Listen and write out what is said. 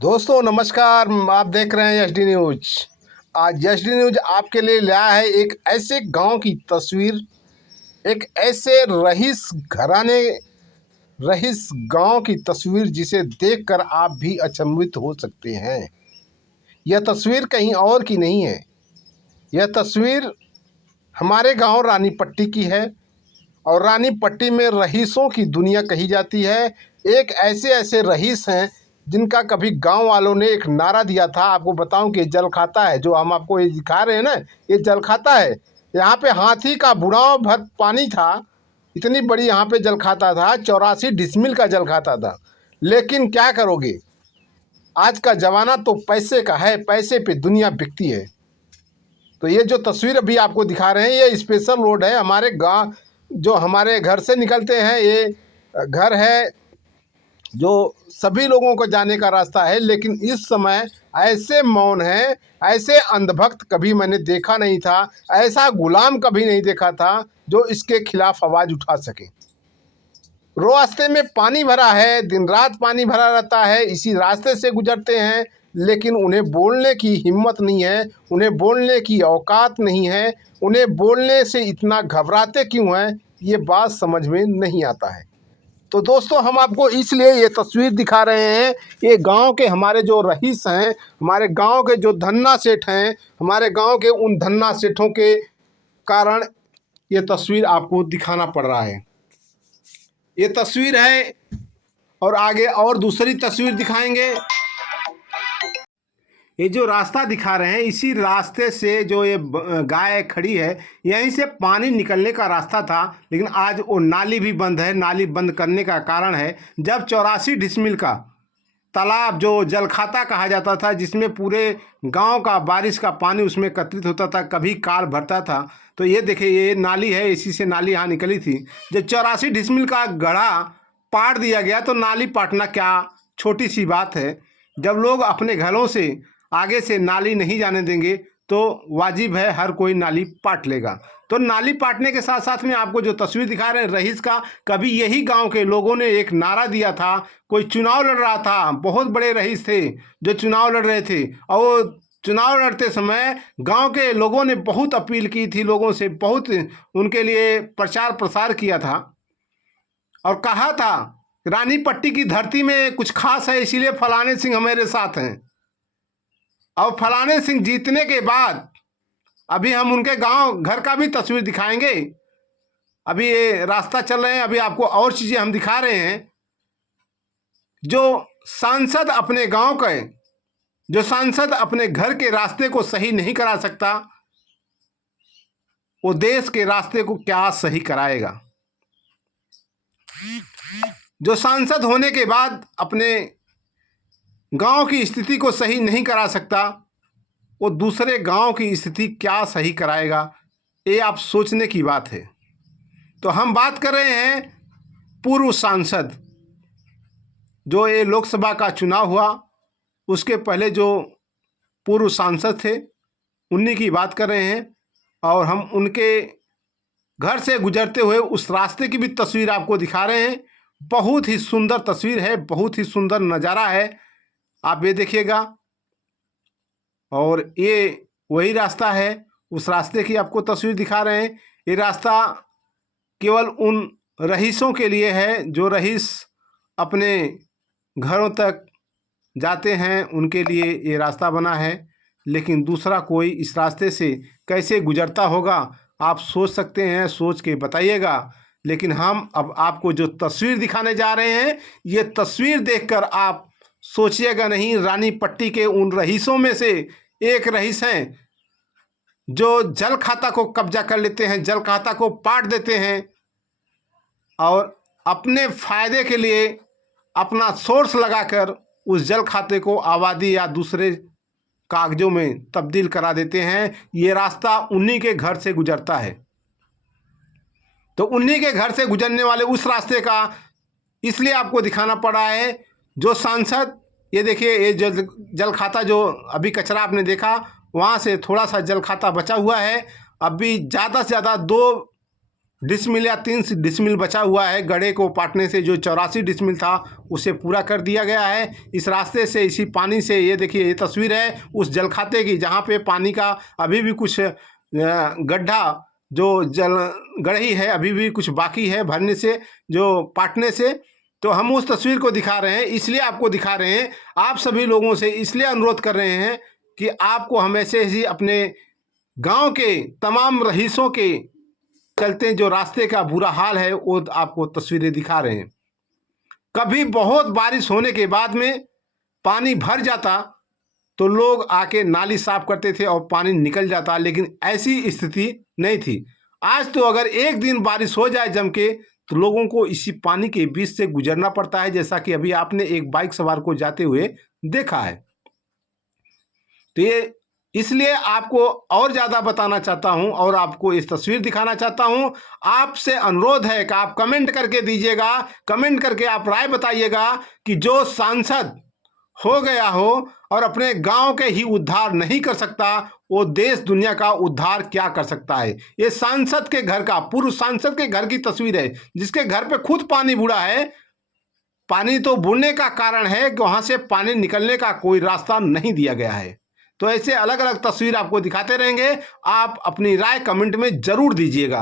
दोस्तों नमस्कार। आप देख रहे हैं एचडी न्यूज। आज एचडी न्यूज आपके लिए लाया है एक ऐसे गांव की तस्वीर, एक ऐसे रईस गांव की तस्वीर जिसे देखकर आप भी अचंभित हो सकते हैं। यह तस्वीर कहीं और की नहीं है। यह तस्वीर हमारे गांव रानीपट्टी की है और रानीपट्टी में रईसों की दुनिया कही जाती है। एक ऐसे ऐसे रईस हैं जिनका कभी गांव वालों ने एक नारा दिया था। आपको बताऊं कि जल खाता है, जो हम आपको ये दिखा रहे हैं ना, ये जल खाता है। यहाँ पे हाथी का बुढ़ाव भर पानी था, इतनी बड़ी यहाँ पे जल खाता था, 84 डिसमिल का जल खाता था। लेकिन क्या करोगे, आज का ज़माना तो पैसे का है, पैसे पे दुनिया बिकती है। तो ये जो तस्वीर अभी आपको दिखा रहे हैं, ये स्पेशल रोड है हमारे गांव, जो हमारे घर से निकलते हैं। ये घर है जो सभी लोगों को जाने का रास्ता है, लेकिन इस समय ऐसे मौन है, ऐसे अंधभक्त कभी मैंने देखा नहीं था, ऐसा गुलाम कभी नहीं देखा था जो इसके खिलाफ आवाज़ उठा सके। रास्ते में पानी भरा है, दिन रात पानी भरा रहता है, इसी रास्ते से गुजरते हैं, लेकिन उन्हें बोलने की हिम्मत नहीं है, उन्हें बोलने की औकात नहीं है। उन्हें बोलने से इतना घबराते क्यों हैं, ये बात समझ में नहीं आता है। तो दोस्तों, हम आपको इसलिए ये तस्वीर दिखा रहे हैं। ये गांव के हमारे जो रईस हैं, हमारे गांव के जो धन्ना सेठ हैं, हमारे गांव के उन धन्ना सेठों के कारण ये तस्वीर आपको दिखाना पड़ रहा है। ये तस्वीर है और आगे और दूसरी तस्वीर दिखाएंगे। ये जो रास्ता दिखा रहे हैं, इसी रास्ते से जो ये गाय खड़ी है, यहीं से पानी निकलने का रास्ता था, लेकिन आज वो नाली भी बंद है। नाली बंद करने का कारण है, जब 84 डिसमिल का तालाब जो जलखाता कहा जाता था, जिसमें पूरे गांव का बारिश का पानी उसमें एकत्रित होता था, कभी काल भरता था। तो ये देखिए, ये नाली है, इसी से नाली यहाँ निकली थी। जब 84 डिसमिल का गढ़ा पाट दिया गया तो नाली पाटना क्या छोटी सी बात है। जब लोग अपने घरों से आगे से नाली नहीं जाने देंगे तो वाजिब है हर कोई नाली पाट लेगा। तो नाली पाटने के साथ साथ में आपको जो तस्वीर दिखा रहे हैं रईस का, कभी यही गांव के लोगों ने एक नारा दिया था। कोई चुनाव लड़ रहा था, बहुत बड़े रईस थे जो चुनाव लड़ रहे थे, और वो चुनाव लड़ते समय गांव के लोगों ने बहुत अपील की थी, लोगों से बहुत उनके लिए प्रचार प्रसार किया था और कहा था रानी पट्टी की धरती में कुछ खास है, इसीलिए फलाने सिंह हमारे साथ हैं। और फलाने सिंह जीतने के बाद अभी हम उनके गांव घर का भी तस्वीर दिखाएंगे। अभी ये रास्ता चल रहे हैं, अभी आपको और चीज़ें हम दिखा रहे हैं। जो सांसद अपने गांव का, जो सांसद अपने घर के रास्ते को सही नहीं करा सकता, वो देश के रास्ते को क्या सही कराएगा। जो सांसद होने के बाद अपने गांव की स्थिति को सही नहीं करा सकता, वो दूसरे गांव की स्थिति क्या सही कराएगा, ये आप सोचने की बात है। तो हम बात कर रहे हैं पूर्व सांसद, जो ये लोकसभा का चुनाव हुआ उसके पहले जो पूर्व सांसद थे, उन्हीं की बात कर रहे हैं। और हम उनके घर से गुजरते हुए उस रास्ते की भी तस्वीर आपको दिखा रहे हैं। बहुत ही सुंदर तस्वीर है, बहुत ही सुंदर नज़ारा है, आप ये देखिएगा। और ये वही रास्ता है, उस रास्ते की आपको तस्वीर दिखा रहे हैं। ये रास्ता केवल उन रईसों के लिए है जो रईस अपने घरों तक जाते हैं, उनके लिए ये रास्ता बना है। लेकिन दूसरा कोई इस रास्ते से कैसे गुजरता होगा, आप सोच सकते हैं, सोच के बताइएगा। लेकिन हम अब आपको जो तस्वीर दिखाने जा रहे हैं, ये तस्वीर देखकर आप सोचिएगा नहीं। रानी पट्टी के उन रईसों में से एक रईस हैं जो जल खाता को कब्जा कर लेते हैं, जल खाता को पाट देते हैं और अपने फायदे के लिए अपना सोर्स लगाकर उस जल खाते को आबादी या दूसरे कागजों में तब्दील करा देते हैं। ये रास्ता उन्हीं के घर से गुजरता है। तो उन्हीं के घर से गुजरने वाले उस रास्ते का इसलिए आपको दिखाना पड़ा है। जो सांसद, ये देखिए, ये जल खाता जो अभी कचरा आपने देखा, वहाँ से थोड़ा सा जल खाता बचा हुआ है। अभी ज़्यादा से ज़्यादा 2 डिसमिल या 3 डिसमिल बचा हुआ है गड्ढे को पाटने से। जो 84 डिसमिल था उसे पूरा कर दिया गया है। इस रास्ते से, इसी पानी से, ये देखिए ये तस्वीर है उस जलखाते की जहाँ पे पानी का अभी भी कुछ गड्ढा जो जल गढ़ी है अभी भी कुछ बाकी है भरने से, जो पाटने से। तो हम उस तस्वीर को दिखा रहे हैं, इसलिए आपको दिखा रहे हैं। आप सभी लोगों से इसलिए अनुरोध कर रहे हैं कि आपको हमेशा ही अपने गांव के तमाम रईसों के चलते जो रास्ते का बुरा हाल है वो आपको तस्वीरें दिखा रहे हैं। कभी बहुत बारिश होने के बाद में पानी भर जाता तो लोग आके नाली साफ करते थे और पानी निकल जाता, लेकिन ऐसी स्थिति नहीं थी। आज तो अगर एक दिन बारिश हो जाए जम के तो लोगों को इसी पानी के बीच से गुजरना पड़ता है, जैसा कि अभी आपने एक बाइक सवार को जाते हुए देखा है। तो ये इसलिए आपको और ज़्यादा बताना चाहता हूं और आपको इस तस्वीर दिखाना चाहता हूं। आपसे अनुरोध है कि आप कमेंट करके दीजिएगा, कमेंट करके आप राय बताइएगा कि जो सांसद हो गया हो और अपने गांव के ही उद्धार नहीं कर सकता, वो देश दुनिया का उद्धार क्या कर सकता है। ये सांसद के घर का, पूर्व सांसद के घर की तस्वीर है, जिसके घर पे खुद पानी बुड़ा है। पानी तो बुड़ने का कारण है कि वहां से पानी निकलने का कोई रास्ता नहीं दिया गया है। तो ऐसे अलग अलग तस्वीर आपको दिखाते रहेंगे। आप अपनी राय कमेंट में जरूर दीजिएगा।